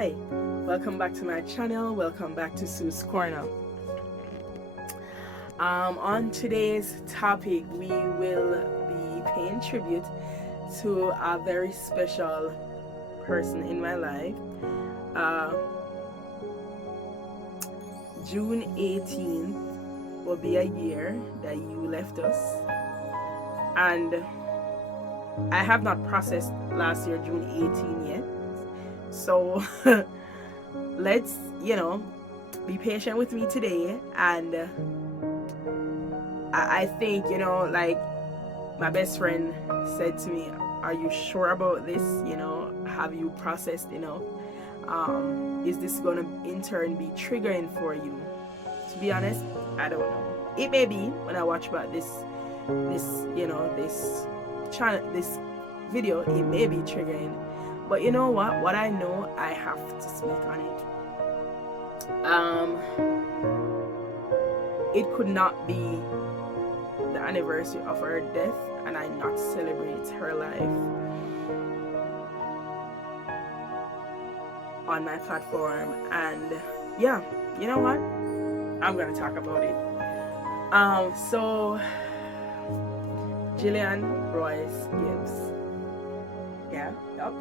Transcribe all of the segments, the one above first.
Hi, welcome back to my channel. Welcome back to Sue's Corner. On today's topic, we will be paying tribute to a very special person in my life. June 18th will be a year that you left us, and I have not processed last year June 18 yet, so let's be patient with me today. And I think like my best friend said to me, are you sure about this? Have you processed enough? Is this gonna in turn be triggering for you? To be honest, I don't know. It may be when I watch about this channel, this video, it may be triggering. But you know what I know, I have to speak on it. It could not be the anniversary of her death and I not celebrate her life on my platform. And yeah, you know what, I'm gonna talk about it. So Gillian Royes Gibbs,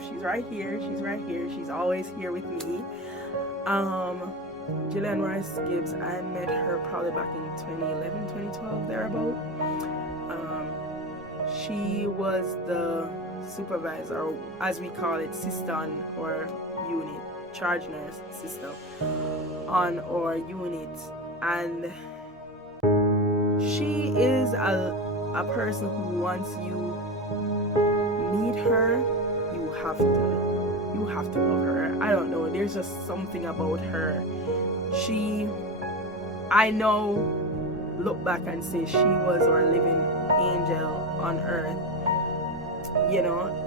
she's right here, she's always here with me. Gillian Royes Gibbs, I met her probably back in 2011, 2012, thereabout. She was the supervisor, as we call it, sister on our unit, charge nurse sister on our unit, and she is a person who, once you meet her, you have to love her. I don't know, there's just something about her. I know, look back and say she was our living angel on earth,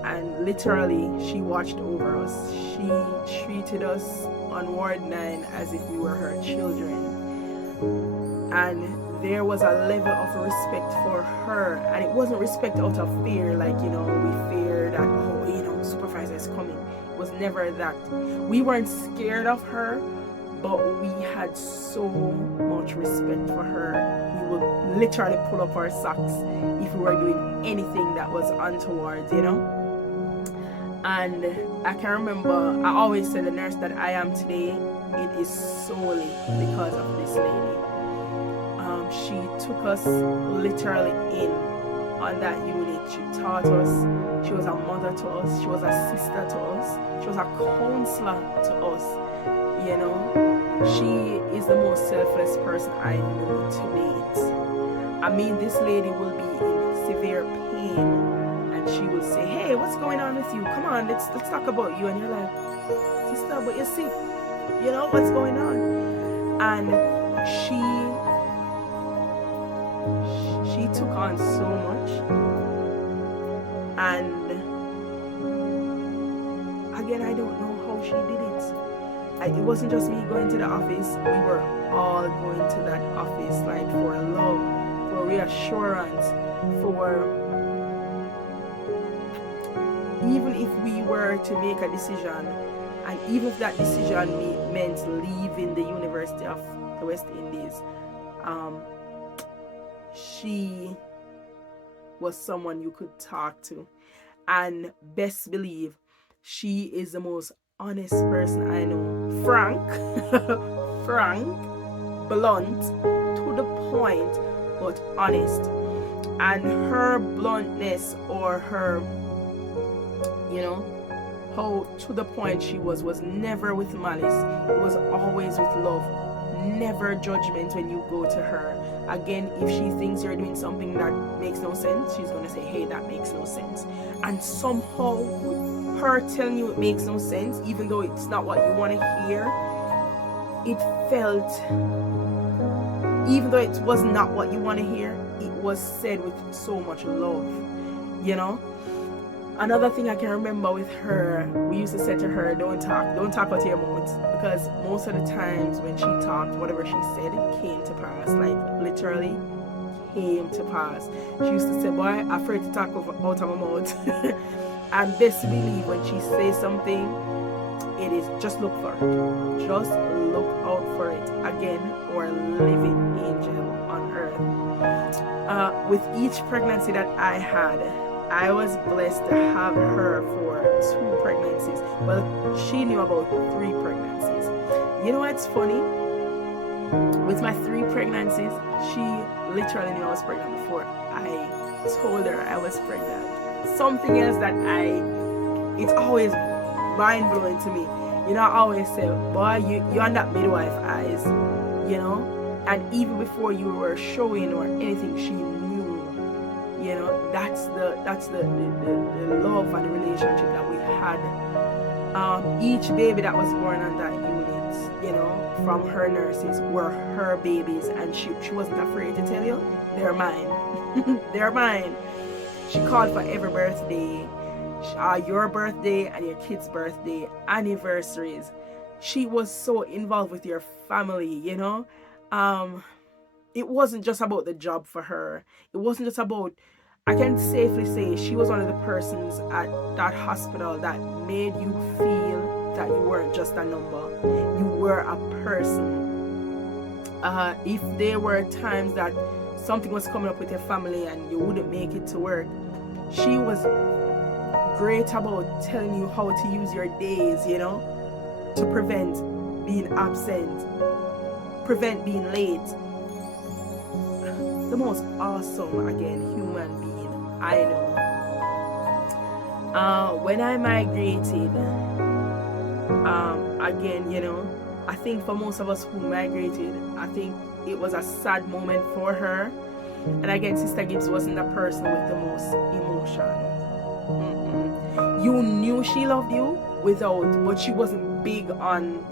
and literally she watched over us. She treated us on Ward 9 as if we were her children, and there was a level of respect for her, and it wasn't respect out of fear, like we fear that supervisor is coming. It was never that. We weren't scared of her, but we had so much respect for her. We would literally pull up our socks if we were doing anything that was untoward, And I can remember, I always said, the nurse that I am today, it is solely because of this lady. She took us literally in on that unit. She taught us. She was a mother to us. She was a sister to us. She was a counselor to us. She is the most selfless person I know to date. I mean, this lady will be in severe pain, and she will say, "Hey, what's going on with you? Come on, let's talk about you." And you're like, "Sister, but you're sick. What's going on?" And she took on so much, and again, I don't know how she did it. It wasn't just me going to the office. We were all going to that office, like, for love, for reassurance, for even if we were to make a decision, and even if that decision meant leaving the University of the West Indies, she was someone you could talk to. And best believe, she is the most honest person I know. Frank, blunt, to the point, but honest. And her bluntness, or her, how to the point she was never with malice. It was always with love. Never judgment when you go to her. Again, if she thinks you're doing something that makes no sense, she's gonna say, "Hey, that makes no sense." And somehow, with her telling you it makes no sense, even though it's not what you want to hear, it felt, even though it was not what you want to hear, it was said with so much love. Another thing I can remember with her, we used to say to her, don't talk out your mouth, because most of the times when she talked, whatever she said came to pass, like literally came to pass. She used to say, "Boy, I'm afraid to talk out of my mouth." And best believe, when she says something, it is. Just look for it. Just look out for it. Again, our living angel on earth. With each pregnancy that I had, I was blessed to have her for 2 pregnancies. Well, she knew about 3 pregnancies. You know what's funny? With my 3 pregnancies, she literally knew I was pregnant before I told her I was pregnant. Something else that it's always mind blowing to me. You know, I always say, boy, you on that midwife eyes, you know? And even before you were showing or anything, she knew, you know, that's the love and the relationship that we had. Each baby that was born on that unit, you know, from her nurses were her babies, and she wasn't afraid to tell you, they're mine. They're mine. She called for every birthday, your birthday and your kid's birthday, anniversaries. She was so involved with your family, you know. It wasn't just about the job for her. It wasn't just about, I can safely say she was one of the persons at that hospital that made you feel that you weren't just a number. You were a person. If there were times that something was coming up with your family and you wouldn't make it to work, she was great about telling you how to use your days, you know, to prevent being absent, prevent being late. The most awesome, again, human being I know. When I migrated, again, you know, I think for most of us who migrated, I think it was a sad moment for her. And again, Sister Gibbs wasn't the person with the most emotion. You knew she loved you but she wasn't big on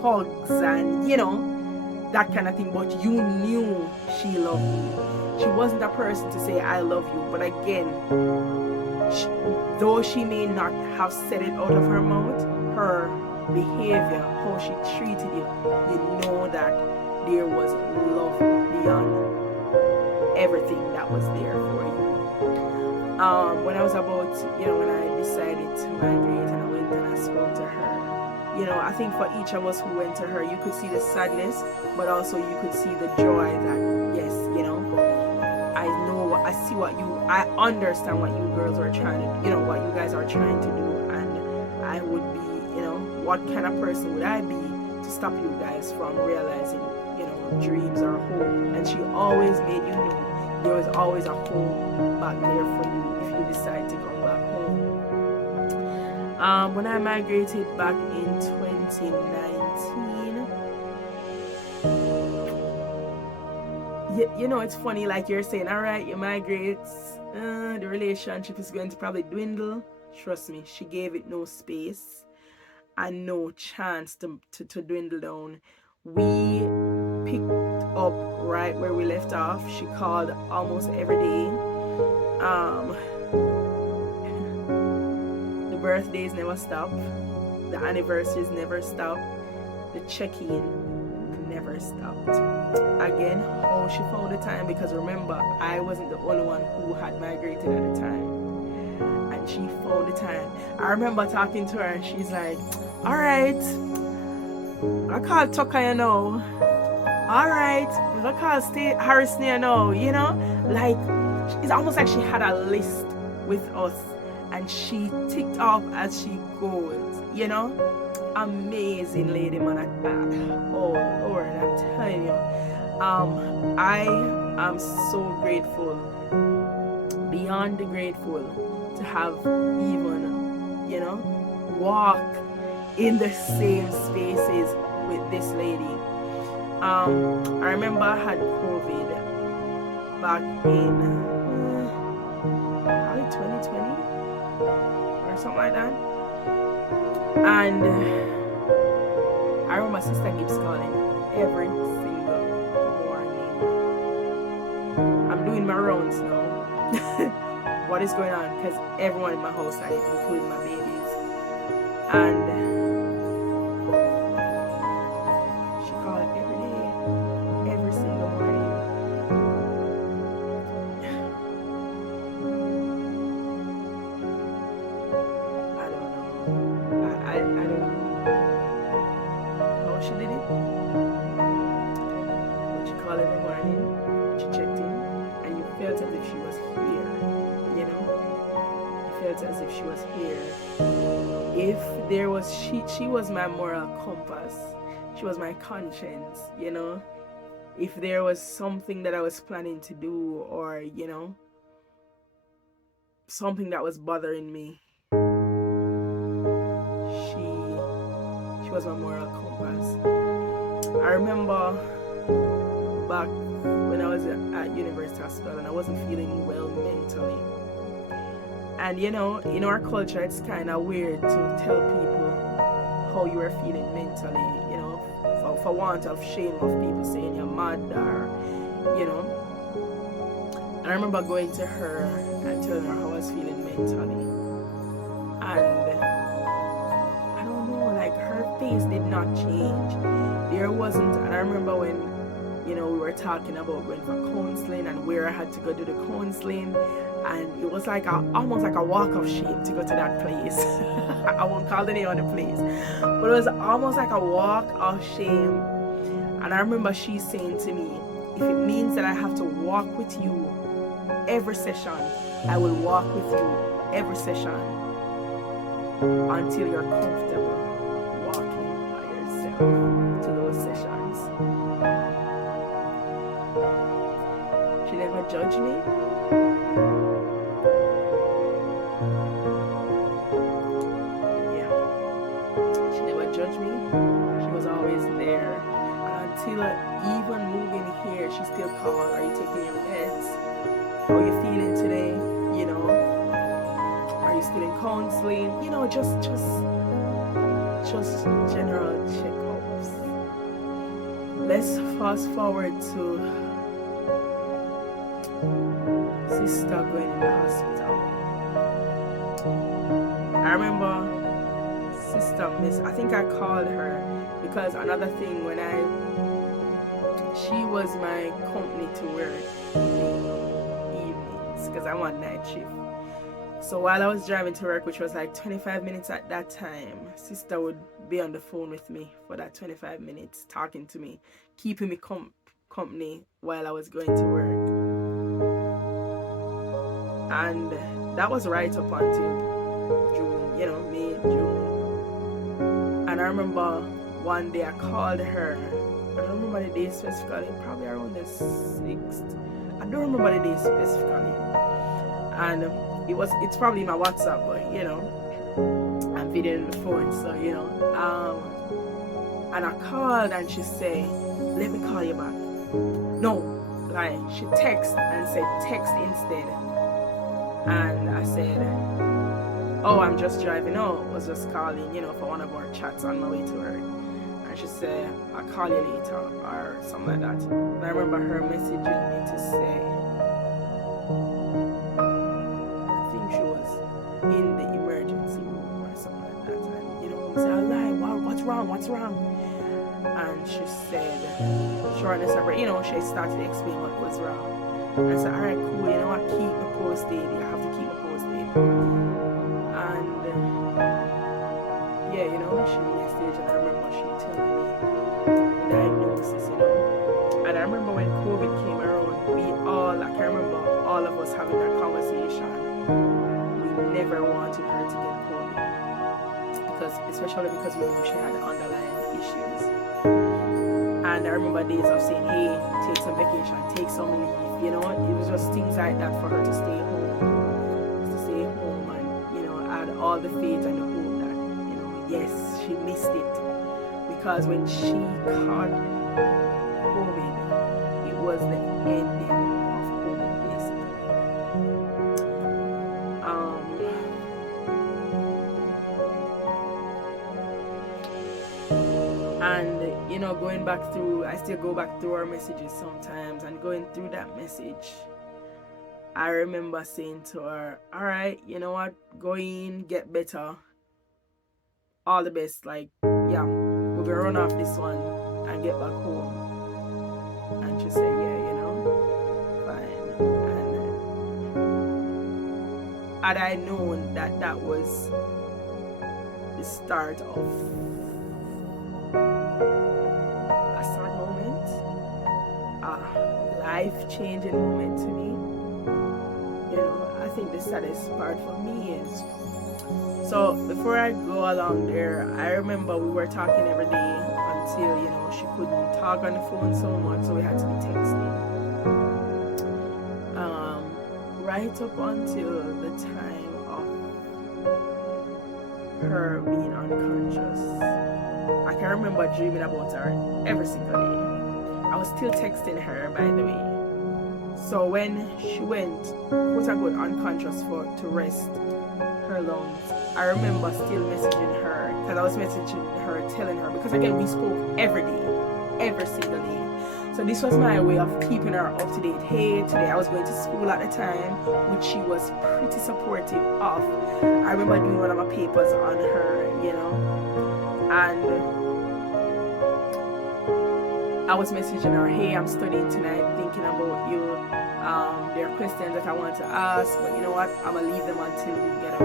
hugs and, you know, that kind of thing. But you knew she loved you. She wasn't a person to say, I love you. But again, though she may not have said it out of her mouth, her behavior, how she treated you, you know that there was love beyond everything that was there for you. When I was about, you know, when I decided to migrate and I went and I spoke to her, you know, I think for each of us who went to her, you could see the sadness, but also you could see the joy that, yes, you know, I understand what you girls are trying to, you know, what you guys are trying to do, and I would be, you know, what kind of person would I be to stop you guys from realizing, you know, dreams are home. And she always made you know there was always a home back there for you if you decide to come back home. When I migrated back in 2019, you know, it's funny, like you're saying, all right, you migrate, the relationship is going to probably dwindle. Trust me, she gave it no space and no chance to dwindle down. We picked up right where we left off. She called almost every day. The birthdays never stop. The anniversaries never stop. The check-in never stopped. Again, how she found the time, because remember, I wasn't the only one who had migrated at the time, and she found the time. I remember talking to her and she's like, all right, I call Tucker, you know. All right, I call Harris, you know, you know, like it's almost like she had a list with us and she ticked off as she goes, you know. Amazing lady, man, at that. Oh Lord, I'm telling you, I am so grateful, beyond grateful, to have even, you know, walked in the same spaces with this lady. I remember I had COVID back in probably 2020 or something like that. And I remember Sister Gibbs calling every single morning. I'm doing my rounds now. What is going on? Because everyone in my house had it, including my babies. And she called every day, every single morning. I don't know. I don't know. she did it. But she called in the morning, she checked in, and you felt as if she was here, you know? You felt as if she was here. If there was, she was my moral compass. She was my conscience, you know? If there was something that I was planning to do, or, you know, something that was bothering me, she was my moral compass. I remember back when I was at University Hospital and I wasn't feeling well mentally. And you know, in our culture, it's kind of weird to tell people how you are feeling mentally, you know, for want of shame of people saying you're mad, or, you know. And I remember going to her and telling her how I was feeling mentally. And I don't know, like, her face did not change. There wasn't, and I remember when, you know, we were talking about going for counseling and where I had to go do the counseling, and it was like almost like a walk of shame to go to that place. I won't call the name of the place, but it was almost like a walk of shame. And I remember she saying to me, if it means that I have to walk with you every session, I will walk with you every session until you're comfortable walking by yourself to those sessions. She never judged me. Yeah. She never judged me. She was always there. And until even moving here, she still called, are you taking your meds? How are you feeling today? You know? Are you still in counseling? You know, just general checkups. Let's fast forward to sister going in the hospital. I remember sister I think I called her because another thing, when she was my company to work evenings, because I'm on night shift. So while I was driving to work, which was like 25 minutes at that time, sister would be on the phone with me for that 25 minutes, talking to me, keeping me company while I was going to work. And that was right up until June, you know, May, June. And I remember one day I called her. I don't remember the day specifically, probably around the 6th. I don't remember the day specifically. And it's probably my WhatsApp, but you know, I'm videoing the phone, so you know. And I called and she said, let me call you back. No, like, she texted and said text instead. And I said, oh, I'm just driving out. I was just calling, you know, for one of our chats on my way to work. And she said, I'll call you later, or something like that. And I remember her messaging me to say, I think she was in the emergency room or something like that. And, you know, I said, oh, lie, what's wrong? And she said, shortness of breath, you know, she started to explain what was wrong. And I said, all right, cool, you know what, keep me posted. You have to keep me posted. And yeah, you know, she messaged, and I remember she telling me the diagnosis, you know. And I remember when COVID came around, I remember all of us having that conversation. We never wanted her to get COVID, especially because we knew she had underlying issues. And I remember days of saying, hey, take some vacation, take some leave, you know. It was just things like that for her to stay home. And, you know, I had all the faith and the hope that, you know, yes, she missed it. Because when she caught COVID, it was the ending of COVID, basically. And, you know, going back through, I still go back through our messages sometimes, and going through that message, I remember saying to her, all right, you know what, go in, get better, all the best, like, yeah, we're gonna run off this one and get back home. And she said, yeah, you know, fine. And had I known that that was the start of life-changing moment to me. You know, I think the saddest part for me is, so before I go along there, I remember we were talking every day until, you know, she couldn't talk on the phone so much, so we had to be texting. Right up until the time of her being unconscious. I can remember dreaming about her every single day. I was still texting her, by the way. So when she went, quote unquote, unconscious to rest her lungs, I remember still messaging her, because I was messaging her, telling her, because again, we spoke every day, every single day. So this was my way of keeping her up to date. Hey, today I was going to school at the time, which she was pretty supportive of. I remember doing one of my papers on her, you know, and I was messaging her, hey, I'm studying tonight, thinking about you. There are questions that I want to ask, but you know what, I'm gonna leave them until we get up.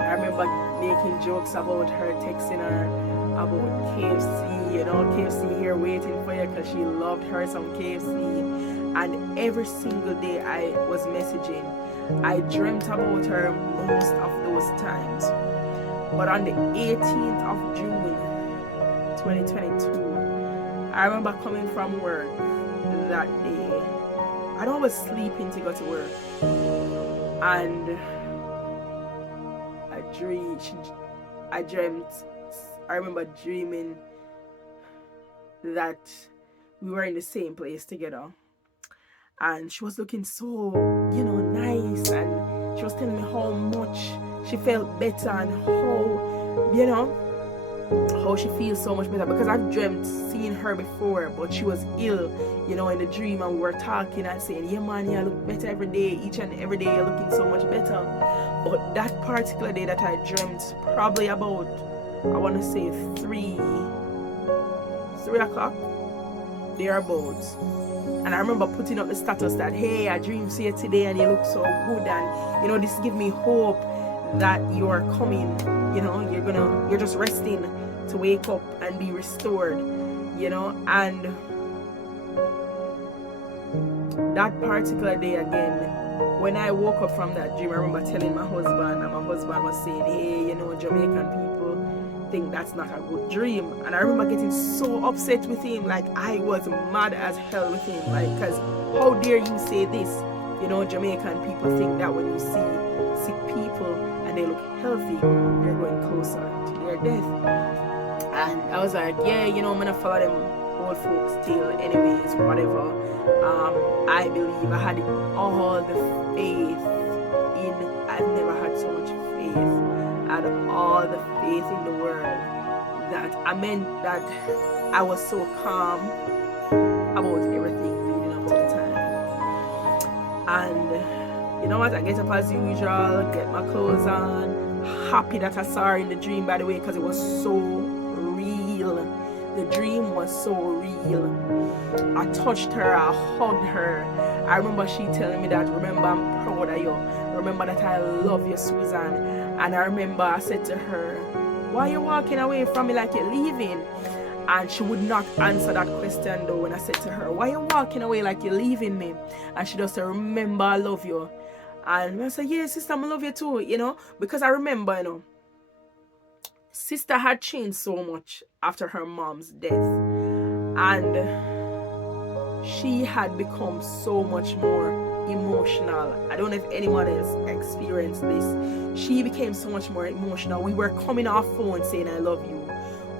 I remember making jokes about her, texting her about KFC, you know, KFC here waiting for you, because she loved her some KFC. And every single day I was messaging, I dreamt about her most of those times. But on the 18th of June 2022, I remember coming from work that day. I was sleeping to go to work, and I remember dreaming that we were in the same place together, and she was looking so, you know, nice, and she was telling me how much she felt better and how, you know, how she feels so much better, because I've dreamt seeing her before, but she was ill, you know, in the dream, and we were talking and saying, yeah man, you look better every day, each and every day you're looking so much better. But that particular day that I dreamt, probably about, I want to say 3 o'clock thereabouts, and I remember putting up the status that, hey, I dreamed see you today and you look so good, and you know, this give me hope that you're coming, you know, you're just resting to wake up and be restored, you know. And that particular day again, when I woke up from that dream, I remember telling my husband, and my husband was saying, hey, you know, Jamaican people think that's not a good dream. And I remember getting so upset with him, like I was mad as hell with him, like, because how dare you say this, you know, Jamaican people think that when you see sick people and they look healthy, they're going closer to their death. And I was like, yeah, you know, I'm gonna follow them old folks tale anyways, whatever. I believe I had all the faith in, I've never had so much faith, I had all the faith in the world, that I meant that I was so calm about everything leading up to the time. And you know what, I get up as usual, get my clothes on, happy that I saw her in the dream, by the way, because it was so real. The dream was so real. I touched her, I hugged her. I remember she telling me that, remember, I'm proud of you. Remember that I love you, Susan. And I remember I said to her, why are you walking away from me like you're leaving? And she would not answer that question though when I said to her, why are you walking away like you're leaving me? And she just said, remember, I love you. And I said, yeah, sister, I love you too, you know, because I remember, you know, sister had changed so much after her mom's death, and she had become so much more emotional. I don't know if anyone else experienced this. She became so much more emotional. We were coming off phone saying I love you.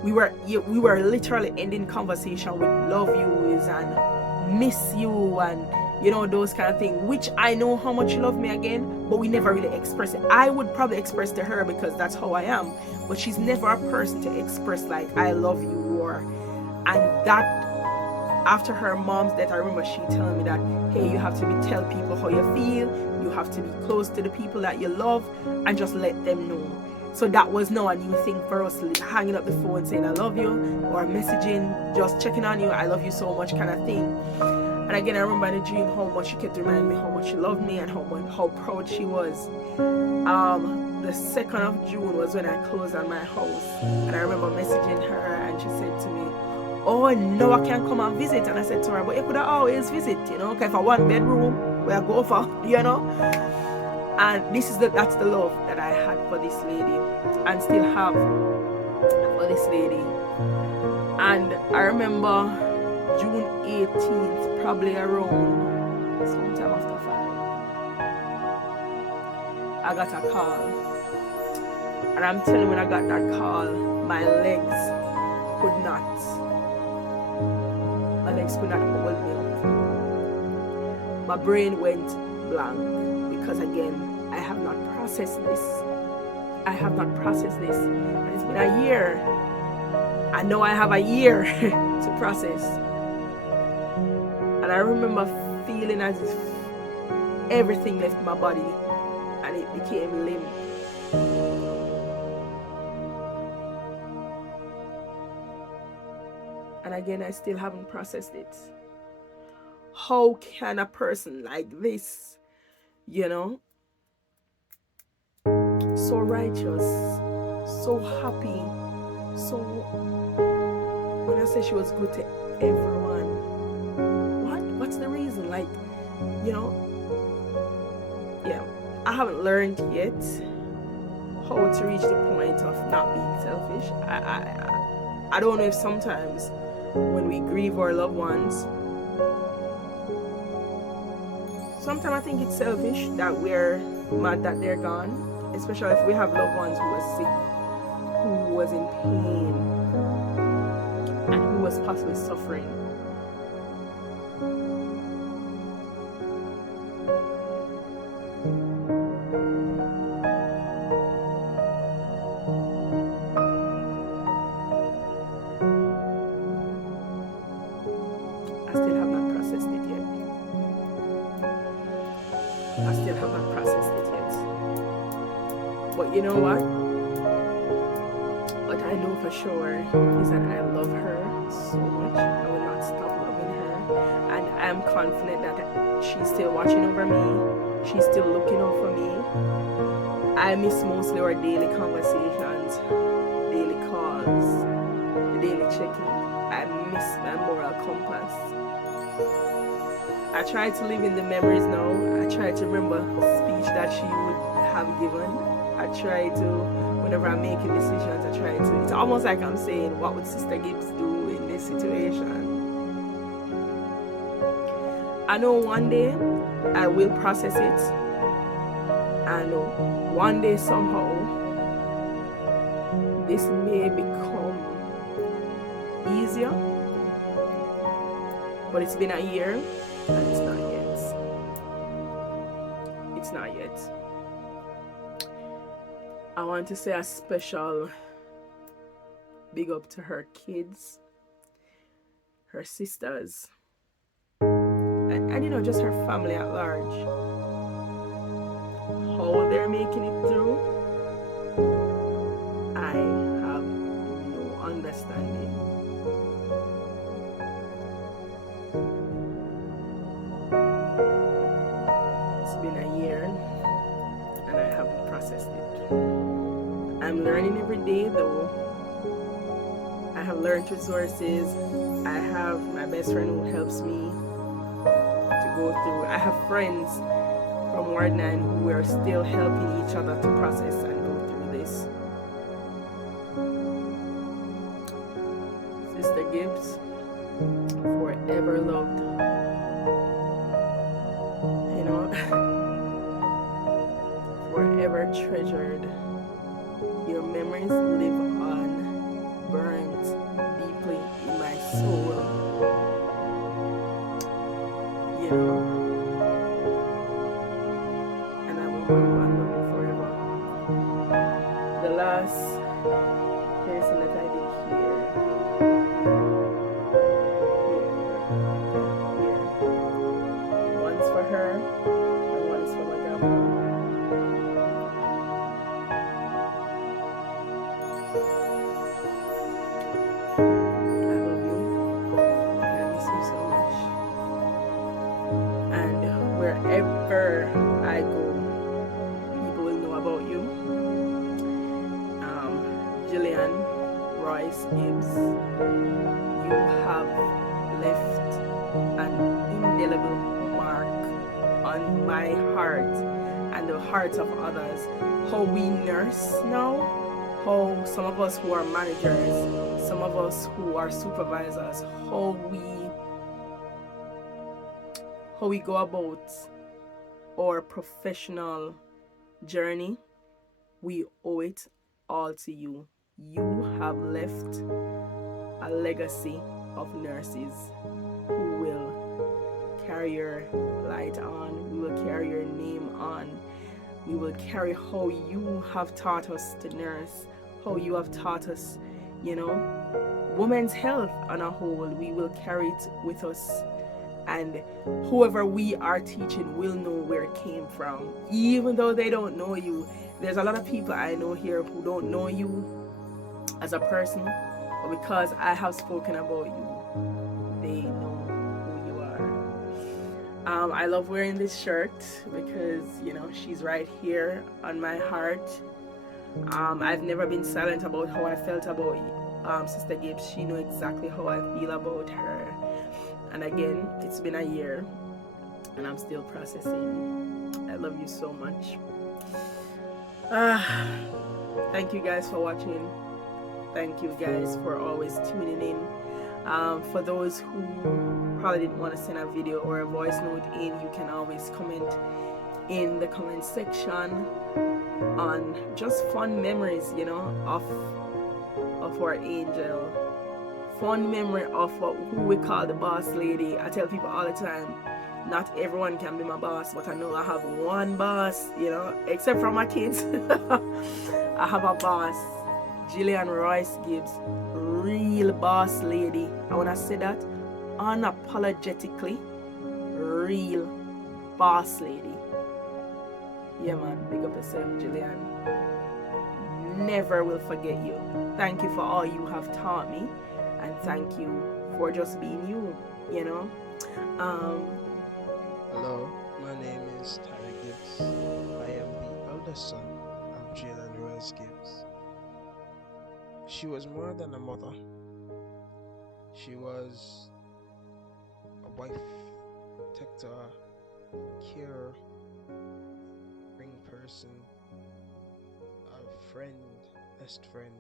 We were literally ending conversation with love yous and miss you and, you know, those kind of things, which I know how much you love me again, but we never really express it. I would probably express to her because that's how I am, but she's never a person to express like I love you. Or, and that after her mom's death, I remember she telling me that, hey, you have to tell people how you feel, you have to be close to the people that you love and just let them know. So that was now a new thing for us, hanging up the phone saying I love you, or messaging, just checking on you, I love you so much kind of thing. And again, I remember in a dream how much she kept reminding me how much she loved me and how proud she was. The 2nd of June was when I closed on my house, and I remember messaging her and she said to me, oh, no, I can't come and visit. And I said to her, but you could have always visit, you know, because if I want bedroom, where I go for, you know. And that's the love that I had for this lady and still have for this lady. And I remember June 18th, probably around sometime after 5, I got a call. And I'm telling you, when I got that call, my legs could not hold me up. My brain went blank because, again, I have not processed this. And it's been a year. I know I have a year to process. And I remember feeling as if everything left my body and it became limp. And again, I still haven't processed it. How can a person like this, you know, so righteous, so happy, so, when I say she was good to everyone, what's the reason? Like, you know, yeah, I haven't learned yet how to reach the point of not being selfish. I don't know if sometimes when we grieve our loved ones, sometimes I think it's selfish that we're mad that they're gone, especially if we have loved ones who were sick, who was in pain, and who was possibly suffering. I still have not processed it yet. But you know what? What I know for sure is that I love her so much. I will not stop loving her. And I'm confident that she's still watching over me. She's still looking out for me. I miss mostly our daily conversations, daily calls, the daily checking. I miss my moral compass. I try to live in the memories now. I try to remember the speech that she would have given. I try to, whenever I'm making decisions, it's almost like I'm saying, what would Sister Gibbs do in this situation? I know one day I will process it. I know one day somehow this may become easier, but it's been a year and it's not yet. It's not yet. I want to say a special big up to her kids, her sisters, and you know, just her family at large. How they're making it through, I have no understanding. It's been a year and I haven't processed it. I'm learning every day though. I have learned resources. I have my best friend who helps me to go through. I have friends from Ward 9 who are still helping each other to process and go through this. Sister Gibbs, forever loved. You know, forever treasured. Your memories live on, burnt deeply in my soul. You know, and I will remember and love you forever. The last person that I did here. One's for her, and one is for my grandma. Wherever I go, people will know about you. Gillian Royes Gibbs, you have left an indelible mark on my heart and the hearts of others. How we nurse now, how some of us who are managers, some of us who are supervisors, how we go about our professional journey, we owe it all to you. You have left a legacy of nurses who will carry your light on, we will carry your name on, we will carry how you have taught us to nurse, how you have taught us, women's health on a whole. We will carry it with us, and whoever we are teaching will know where it came from, even though they don't know you. There's a lot of people I know here who don't know you as a person, but because I have spoken about you, they know who you are. I love wearing this shirt because, she's right here on my heart. I've never been silent about how I felt about Sister Gibbs. She knows exactly how I feel about her. And again, it's been a year and I'm still processing. I love you so much. Thank you guys for watching. Thank you guys for always tuning in. For those who probably didn't want to send a video or a voice note in, you can always comment in the comment section on just fun memories, of our angel. Fun memory of who we call the boss lady. I tell people all the time, not everyone can be my boss, but I know I have one boss, except for my kids. I have a boss, Gillian Royes Gibbs, real boss lady. I want to say that unapologetically, real boss lady. Yeah, man, big up yourself, Gillian. Never will forget you. Thank you for all you have taught me, and thank you for just being you, Hello, my name is Terry Gibbs. I am the eldest son of Gillian Royes Gibbs. She was more than a mother. She was a wife, protector, carer, person, a friend, best friend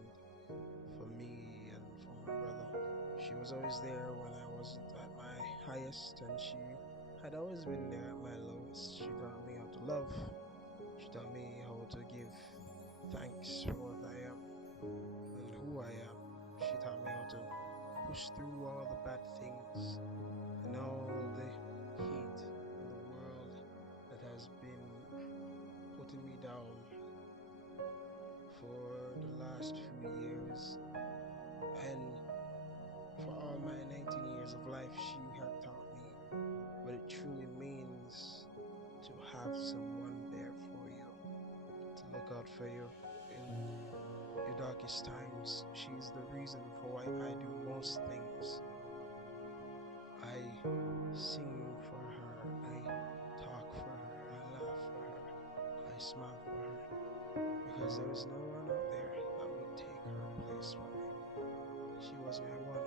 for me and for my brother. She was always there when I wasn't at my highest, and she had always been there at my lowest. She taught me how to love. She taught me how to give thanks for what I am and who I am. She taught me how to push through all the bad things and all the hate in the world that has been putting me down for the last few years, and for all my 19 years of life, she had taught me what it truly means to have someone there for you, to look out for you in your darkest times. She's the reason for why I do most things. I sing for her, I talk for her, I laugh for her, I smile for her, because there is no one out there that would take her place for me. She was my one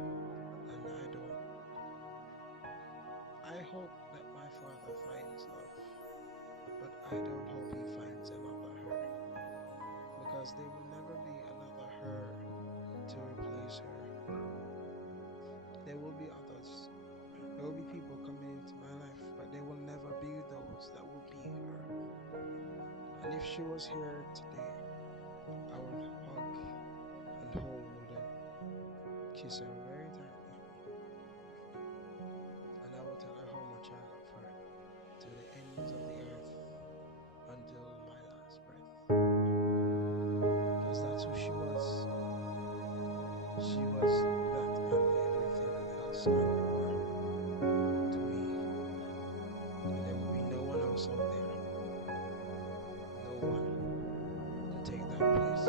and only mother, and I hope that my father finds love, but I don't hope he finds another her, because there will never be another her to replace her. There will be others. There will be people coming into my life, but there will never be those that will be her. And if she was here today, I would hug and hold and kiss her very tightly. And I will tell her how much I love her to the ends of the earth until my last breath. Because that's who she was. She was that and everything else and more to me. And there will be no one else out there. No one to take that place.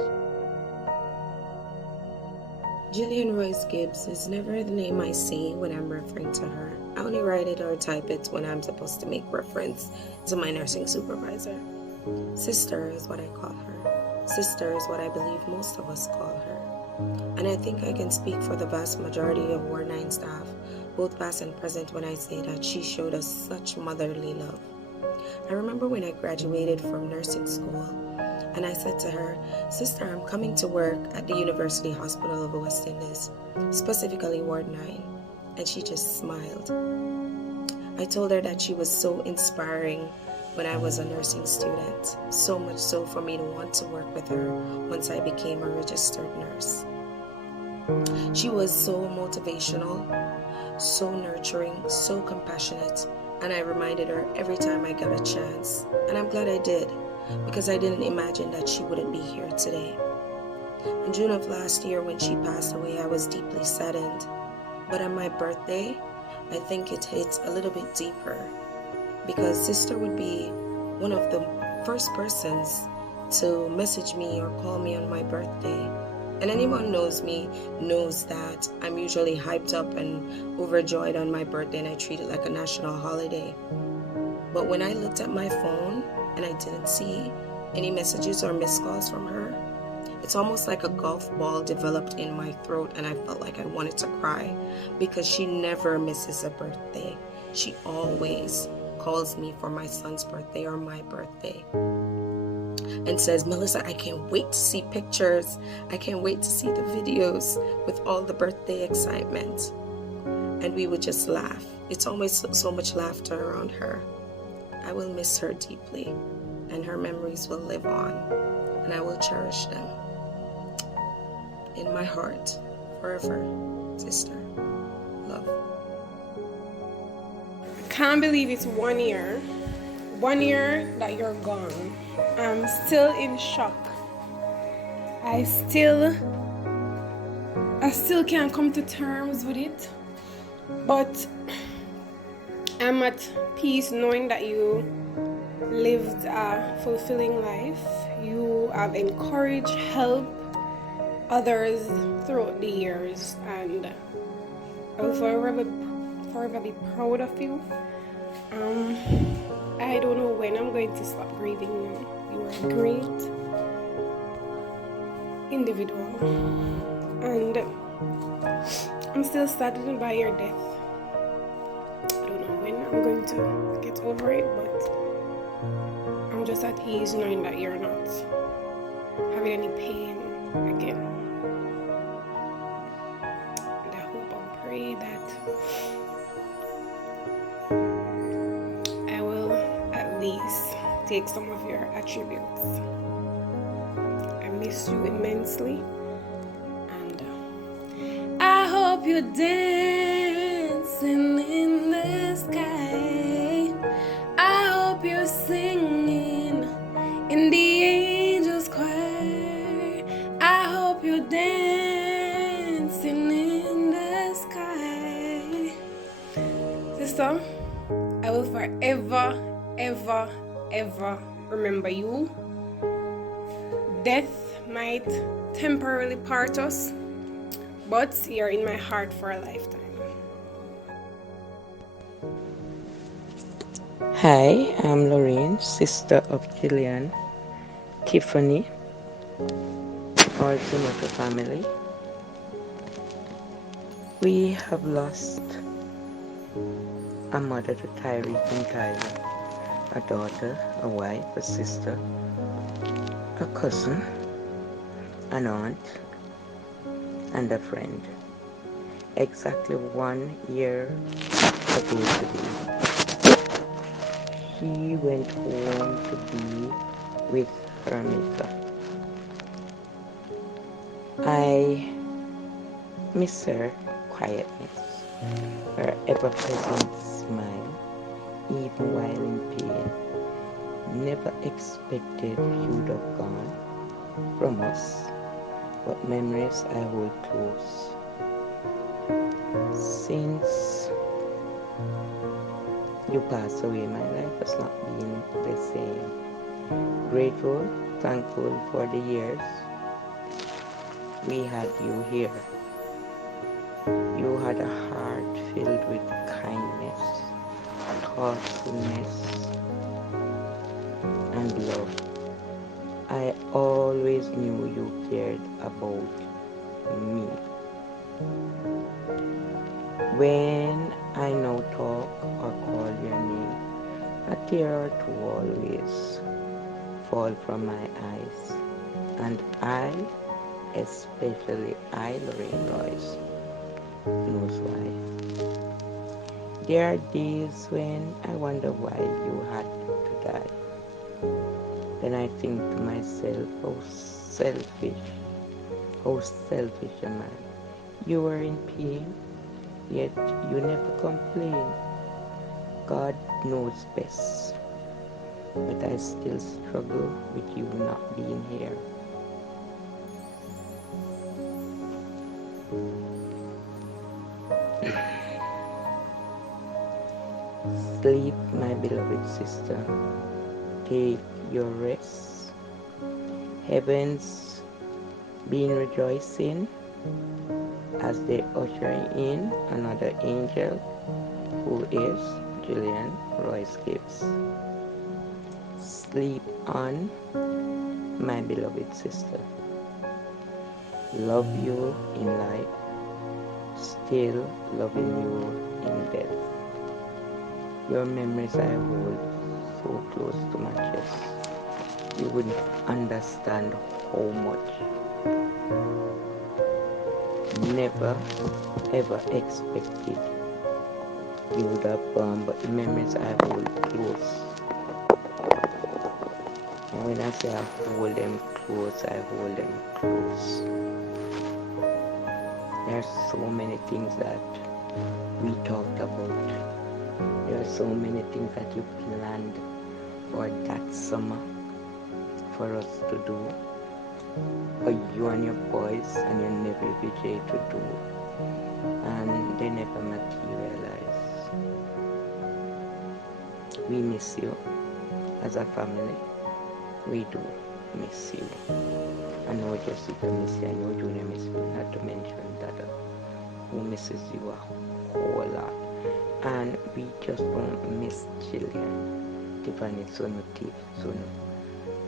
Gillian Royes Gibbs is never the name I say when I'm referring to her. I only write it or type it when I'm supposed to make reference to my nursing supervisor. Sister is what I call her. Sister is what I believe most of us call her. And I think I can speak for the vast majority of Ward 9 staff, both past and present, when I say that she showed us such motherly love. I remember when I graduated from nursing school, and I said to her, "Sister, I'm coming to work at the University Hospital of the West Indies, specifically Ward 9. And she just smiled. I told her that she was so inspiring when I was a nursing student, so much so for me to want to work with her once I became a registered nurse. She was so motivational, so nurturing, so compassionate, and I reminded her every time I got a chance, and I'm glad I did, because I didn't imagine that she wouldn't be here today. In June of last year, when she passed away, I was deeply saddened, but on my birthday, I think it hits a little bit deeper, because Sister would be one of the first persons to message me or call me on my birthday. And anyone knows me knows that I'm usually hyped up and overjoyed on my birthday, and I treat it like a national holiday. But when I looked at my phone and I didn't see any messages or missed calls from her, it's almost like a golf ball developed in my throat, and I felt like I wanted to cry, because she never misses a birthday. She always calls me for my son's birthday or my birthday and says, "Melissa, I can't wait to see pictures. I can't wait to see the videos with all the birthday excitement." And we would just laugh. It's always so much laughter around her. I will miss her deeply, and her memories will live on, and I will cherish them in my heart forever. Sister, love. Can't believe it's 1 year. 1 year that you're gone. I'm still in shock. I still can't come to terms with it. But I'm at peace knowing that you lived a fulfilling life. You have encouraged, helped others throughout the years, and I will forever be proud of you. I don't know when I'm going to stop grieving you. You are a great individual, and I'm still saddened by your death. I don't know when I'm going to get over it, but I'm just at ease knowing that you're not having any pain again. And I hope and pray that I will at least take some of your attributes. I miss you immensely, and I hope you're dancing in the sky. I hope you're singing in the angels' choir. I hope you're dancing in the sky. Sister, I will forever, ever, ever remember you. Death might temporarily part us, but you're in my heart for a lifetime. Hi, I'm Lorraine, sister of Gillian, Tiffany, all Tomato family. We have lost a mother to Tyreek and Tyler, a daughter, a wife, a sister, a cousin, an aunt, and a friend. Exactly 1 year ago today, she went home to be with her maker. I miss her quietness, her ever-present smile, even while in pain. Never expected she would have gone from us, but memories I hold close. Since you passed away, my life has not been the same. Grateful, thankful for the years we had you here. You had a heart filled with kindness, thoughtfulness, and love. I always knew you cared about me. When I now talk or call your name, a tear or two always fall from my eyes, and I, especially I, Gillian Royes, knows why. There are days when I wonder why you had to die. Then I think to myself, how selfish am I? You were in pain, yet you never complained. God knows best, but I still struggle with you not being here. Sleep, my beloved sister, take your rest. Heavens being rejoicing as they usher in another angel who is Gillian Royes Gibbs. Sleep on, my beloved sister. Love you in life, still loving you in death. Your memories I hold so close to my chest. You wouldn't understand how much. Never ever expected you would have gone, but the memories I hold close. And when I say I hold them close, I hold them close. There are so many things that we talked about. There are so many things that you planned for that summer for us to do, for you and your boys and your nephew Vijay to do, and they never materialized. We miss you as a family. We do miss you. I know Jessica miss you, I know Junior miss you, not to mention Dada, who misses you a whole lot. And we just don't miss Gillian. Tiffany Sonu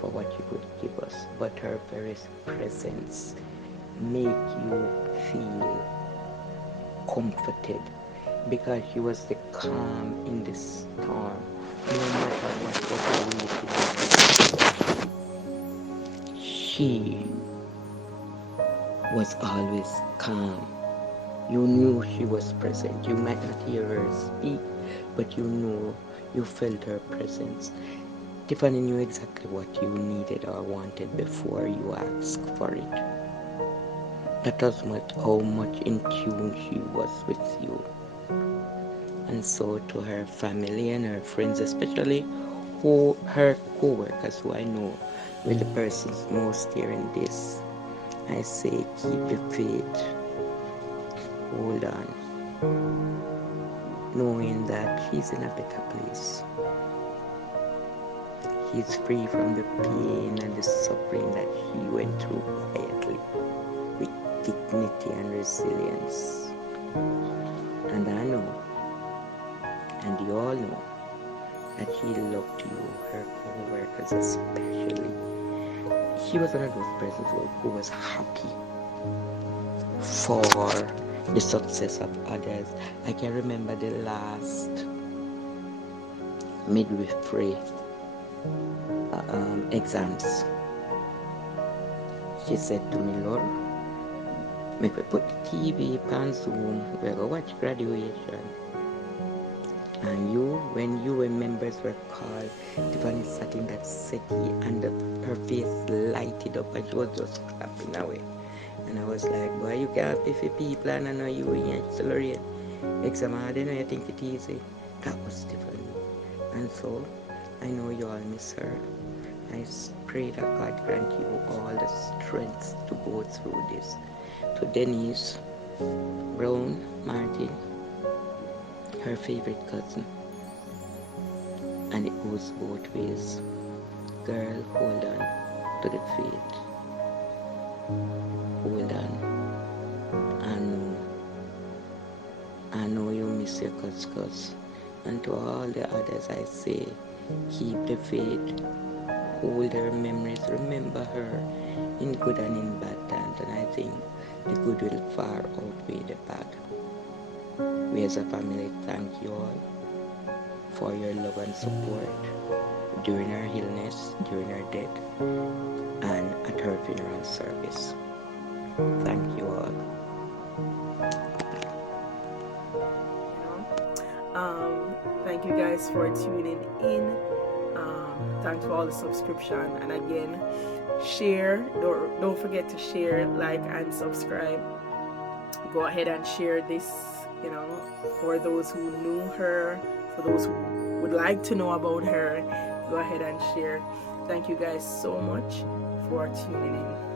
for what you could give us, but her very presence make you feel comforted, because she was the calm in the storm. No matter what was waiting, she was always calm. You knew she was present. You might not hear her speak, but you knew, you felt her presence. Tiffany knew exactly what you needed or wanted before you asked for it. That was how much in tune she was with you. And so to her family and her friends, especially her co-workers, who I know were the persons most hearing this, I say keep the faith, hold on, knowing that she's in a better place. She's free from the pain and the suffering that she went through quietly, with dignity and resilience. And I know, and you all know, that she loved you, her co-workers especially. She was one of those persons who was happy for the success of others. I can remember the last midwifery exams. She said to me, Laura, make we put the TV on Zoom, we're going to watch graduation. And you, when you and members were called, Tiffany sat in that settee and her face lighted up and she was just clapping away. And I was like, boy, you can't pay for people and I know you ain't accelerate. Exam, I didn't know you think it easy. That was Tiffany. And so, I know you all miss her. I pray that God grant you all the strength to go through this. To Denise, Brown, Martin, her favorite cousin. And it goes both ways. Girl, hold on to the faith. Hold on. I know you miss your cuz. And to all the others I say, keep the faith. Hold her memories. Remember her in good and in bad times. And I think the good will far outweigh the bad. We as a family thank you all for your love and support during her illness, during her death, and at her funeral service. Thank you all. Thank you guys for tuning in. Thanks for all the subscription, and again, share. Don't forget to share, like, and subscribe. Go ahead and share this, for those who knew her, for those who would like to know about her. Go ahead and share. Thank you guys so much for tuning in.